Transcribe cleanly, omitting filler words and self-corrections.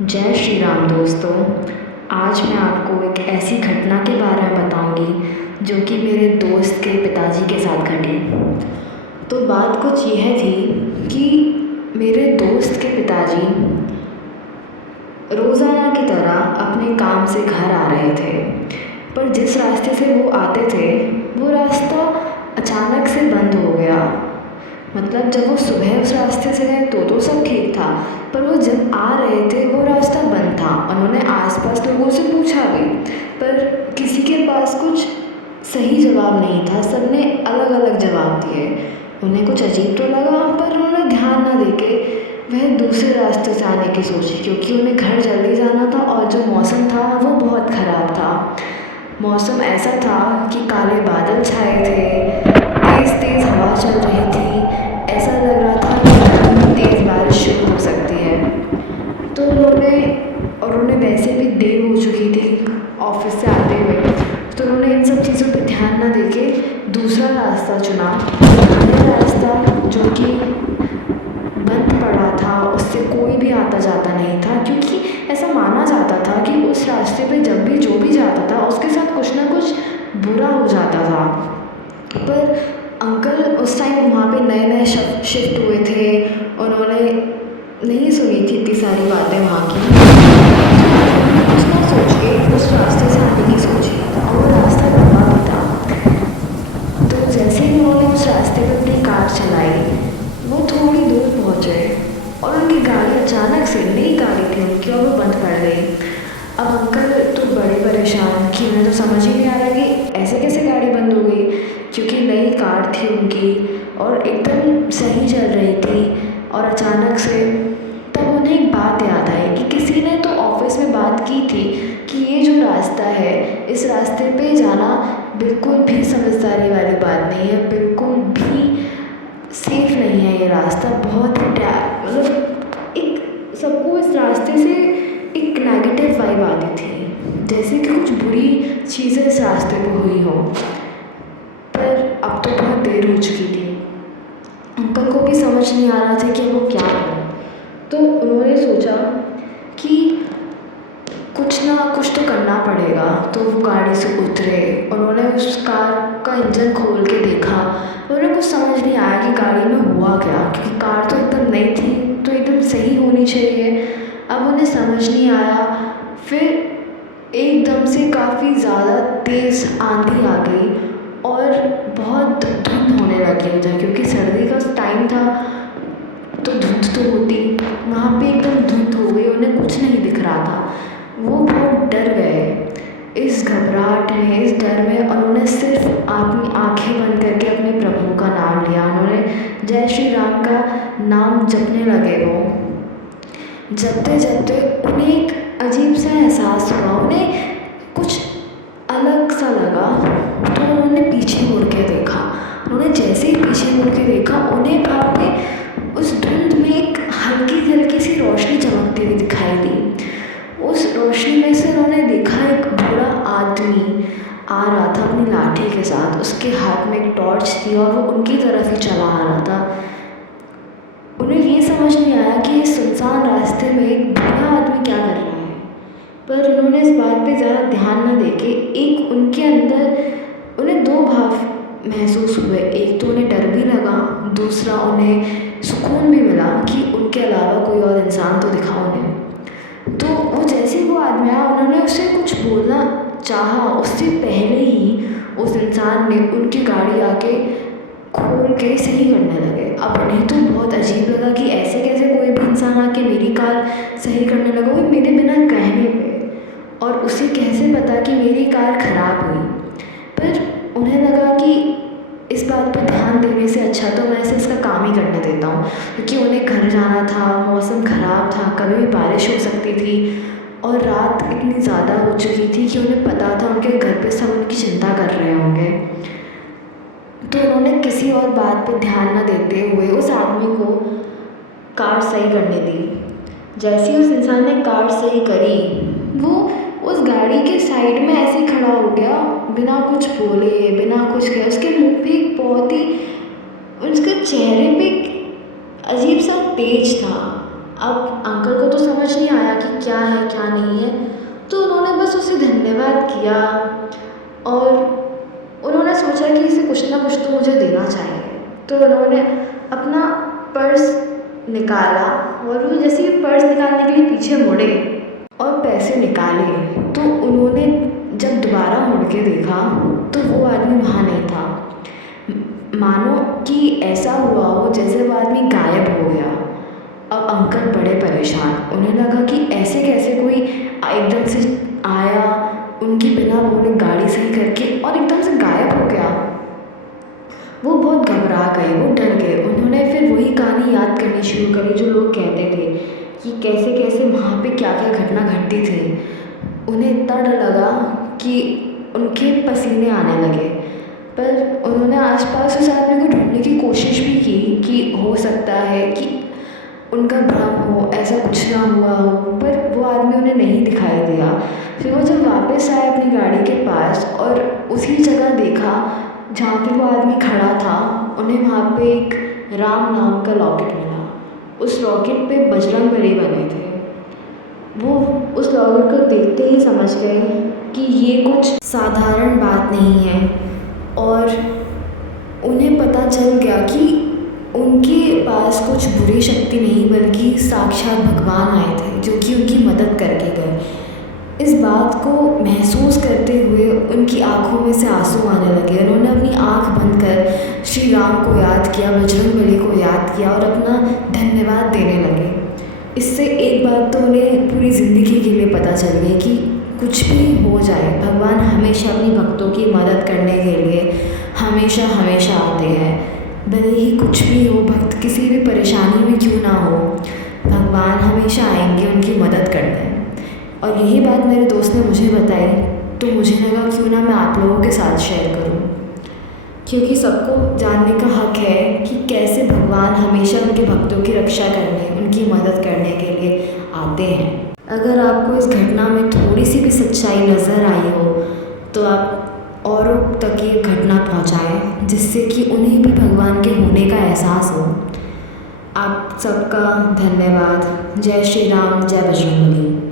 जय श्री राम दोस्तों। आज मैं आपको एक ऐसी घटना के बारे में बताऊंगी जो कि मेरे दोस्त के पिताजी के साथ घटी। तो बात कुछ यह थी कि मेरे दोस्त के पिताजी रोज़ाना की तरह अपने काम से घर आ रहे थे, पर जिस रास्ते से वो आते थे वो रास्ता अचानक से बंद हो गया। मतलब जब वो सुबह उस रास्ते से गए तो सब ठीक था, पर वो जब आ रहे थे वो रास्ता बंद था। उन्होंने आसपास लोगों से पूछा भी, पर किसी के पास कुछ सही जवाब नहीं था। सबने अलग अलग जवाब दिए। उन्हें कुछ अजीब तो लगा, पर उन्होंने ध्यान ना देके वह दूसरे रास्ते से आने की सोची, क्योंकि उन्हें घर जल्दी जाना था और जो मौसम था वो बहुत ख़राब था। मौसम ऐसा था कि काले बादल छाए थे, तेज़ तेज़ हवा चल रही थी, ऐसा लग रहा था कि तेज़ बारिश शुरू हो सकती है। तो उन्होंने वैसे भी देर हो चुकी थी ऑफिस से आते हुए, तो उन्होंने इन सब चीज़ों पे ध्यान ना देके दूसरा रास्ता चुना। यह रास्ता जो कि बंद पड़ा था, उससे कोई भी आता जाता नहीं था, क्योंकि ऐसा माना जाता था कि उस रास्ते पे जब भी जो भी जाता था उसके साथ कुछ ना कुछ बुरा हो जाता था। पर अंकल उस टाइम वहाँ पे नए नए शिफ्ट हुए थे। उन्होंने नहीं सुनी थी इतनी सारी बातें वहाँ की। कुछ ना सोच के उस रास्ते से आने की सोची, और वो रास्ता लंबा भी था। तो जैसे ही उन्होंने उस रास्ते पर अपनी कार चलाई, वो थोड़ी दूर पहुँचे और उनकी गाड़ी अचानक से, नई गाड़ी थी उनकी, और वो बंद पड़ गई। अब अंकल तो बड़े परेशान कि उन्हें तो समझ ही नहीं आ रहा कि ऐसे कैसे गाड़ी बंद हो गई, क्योंकि नई कार थी उनकी और एकदम सही चल रही थी। और अचानक से तब उन्हें एक बात याद आई कि किसी ने तो ऑफिस में बात की थी कि ये जो रास्ता है, इस रास्ते पे जाना बिल्कुल भी समझदारी वाली बात नहीं है, बिल्कुल भी सेफ नहीं है। ये रास्ता बहुत ही मतलब एक सबको इस रास्ते से एक नेगेटिव वाइब आती थी, जैसे कि कुछ बुरी चीज़ें इस रास्ते पे हुई हो। पर अब तो बहुत देर हो चुकी थी। अंकल को भी समझ नहीं आ रहा था कि वो क्या करें। तो उन्होंने सोचा कि कुछ ना कुछ तो करना पड़ेगा। तो वो गाड़ी से उतरे, उन्होंने उस कार का इंजन खोल के देखा। उन्हें कुछ समझ नहीं आया कि गाड़ी में हुआ क्या, क्योंकि कार तो एकदम नई थी, तो एकदम सही होनी चाहिए। अब उन्हें समझ नहीं आया। फिर एकदम से काफ़ी ज़्यादा तेज़ आंधी आ गई और बहुत धुंध होने लगी उधर, क्योंकि सर्दी का टाइम था तो धुंध तो होती। वहाँ पे एकदम धुंध हो गई, उन्हें कुछ नहीं दिख रहा था। वो बहुत डर गए। इस घबराहट में, इस डर में उन्होंने सिर्फ अपनी आंखें बंद करके अपने प्रभु का नाम लिया। उन्होंने जय श्री राम का नाम जपने लगे। वो जपते जपते उन्हें एक अजीब सा एहसास हुआ, उन्हें कुछ अलग सा लगा। तो उन्होंने पीछे मुड़ के देखा। उन्होंने जैसे ही पीछे मुड़ के देखा, उन्हें वहाँ पे उस धुंध में एक हल्की हल्की सी रोशनी चमकती हुई दिखाई दी। उस रोशनी में से उन्होंने देखा एक बूढ़ा आदमी आ रहा था अपनी लाठी के साथ। उसके हाथ में एक टॉर्च थी और वो उनकी तरफ ही चला आ रहा था। उन्हें ये समझ नहीं आया कि इस सुनसान रास्ते में एक बूढ़ा आदमी क्या कर रहा है, पर उन्होंने इस बात पे ज़्यादा ध्यान न देके एक उनके अंदर उन्हें दो भाव महसूस हुए। एक तो उन्हें डर भी लगा, दूसरा उन्हें सुकून भी मिला कि उनके अलावा कोई और इंसान तो दिखा उन्हें। तो वो जैसे ही वो आदमी आया, उन्होंने उससे कुछ बोलना चाहा, उससे पहले ही उस इंसान ने उनकी गाड़ी आके खोल के सही करने लगे। अब उन्हें तो बहुत अजीब लगा कि ऐसे कैसे कोई भी इंसान आके मेरी कार सही करने लगा, वो मेरे बिना कहने पे, और उसे कैसे पता कि मेरी कार ख़राब हुई। पर उन्हें लगा कि इस बात पर ध्यान देने से अच्छा तो मैं इसे इसका काम ही करने देता हूँ, क्योंकि उन्हें घर जाना था, मौसम ख़राब था, कभी भी बारिश हो सकती थी, और रात इतनी ज़्यादा हो चुकी थी कि उन्हें पता था उनके घर पे सब उनकी चिंता कर रहे होंगे। तो उन्होंने किसी और बात पर ध्यान न देते हुए उस आदमी को कार सही करने दी। जैसे ही उस इंसान ने कार सही करी, वो उस गाड़ी के साइड में ऐसे ही खड़ा हो गया, बिना कुछ बोले, बिना कुछ कहे। उसके मुंह पे एक बहुत ही, उसके चेहरे पे एक अजीब सा तेज था। अब अंकल को तो समझ नहीं आया कि क्या है क्या नहीं है। तो उन्होंने बस उसे धन्यवाद किया और उन्होंने सोचा कि इसे कुछ ना कुछ तो मुझे देना चाहिए। तो उन्होंने अपना पर्स निकाला और वो जैसे ही पर्स निकालने के लिए पीछे मुड़े और पैसे निकाले, तो उन्होंने जब दोबारा मुड़ के देखा तो वो आदमी वहाँ नहीं था। मानो कि ऐसा हुआ हो जैसे वो आदमी गायब हो गया। अब अंकल बड़े परेशान, उन्हें लगा कि ऐसे कैसे कोई एकदम से आया, उनकी बिना बोले गाड़ी सही करके और एकदम से गायब हो गया। वो बहुत घबरा गए, वो डर गए। उन्होंने फिर वही कहानी याद करनी शुरू करी जो लोग कहते थे कि कैसे कैसे वहाँ पे क्या क्या घटना घटती थी। उन्हें इतना डर लगा कि उनके पसीने आने लगे। पर उन्होंने आसपास उस आदमी को ढूंढने की कोशिश भी की कि हो सकता है कि उनका भ्रम हो, ऐसा कुछ ना हुआ हो, पर वो आदमी उन्हें नहीं दिखाई दिया। फिर वो जब वापस आए अपनी गाड़ी के पास और उसी जगह देखा जहाँ पे वो आदमी खड़ा था, उन्हें वहाँ पे एक राम नाम का लॉकेट मिला। उस लॉकेट पे बजरंगबली बने थे। वो उस लॉकेट को देखते ही समझ गए कि ये कुछ साधारण बात नहीं है और उन्हें पता चल गया कि उनके पास कुछ बुरी शक्ति नहीं बल्कि साक्षात भगवान आए थे जो कि उनकी मदद करके गए। इस बात को महसूस करते हुए उनकी आँखों में से आंसू आने लगे। उन्होंने अपनी आँख बंद कर श्री राम को याद किया, बजरंगबली को याद किया और अपना धन्यवाद देने लगे। इससे एक बात तो उन्हें पूरी ज़िंदगी के लिए पता चल गई कि कुछ भी हो जाए, भगवान हमेशा अपनी भक्तों की मदद करने के लिए हमेशा हमेशा आते हैं। भले ही कुछ भी हो, भक्त किसी भी परेशानी में क्यों ना हो, भगवान हमेशा आएंगे उनकी मदद करने। और यही बात मेरे दोस्त ने मुझे बताई, तो मुझे लगा क्यों ना मैं आप लोगों के साथ शेयर करूं, क्योंकि सबको जानने का हक है कि कैसे भगवान हमेशा उनके भक्तों की रक्षा करने, उनकी मदद करने के लिए आते हैं। अगर आपको इस घटना में थोड़ी सी भी सच्चाई नज़र आई हो तो आप औरों तक ये घटना पहुंचाएं, जिससे कि उन्हें भी भगवान के होने का एहसास हो। आप सबका धन्यवाद। जय श्री राम, जय बजरंगबली।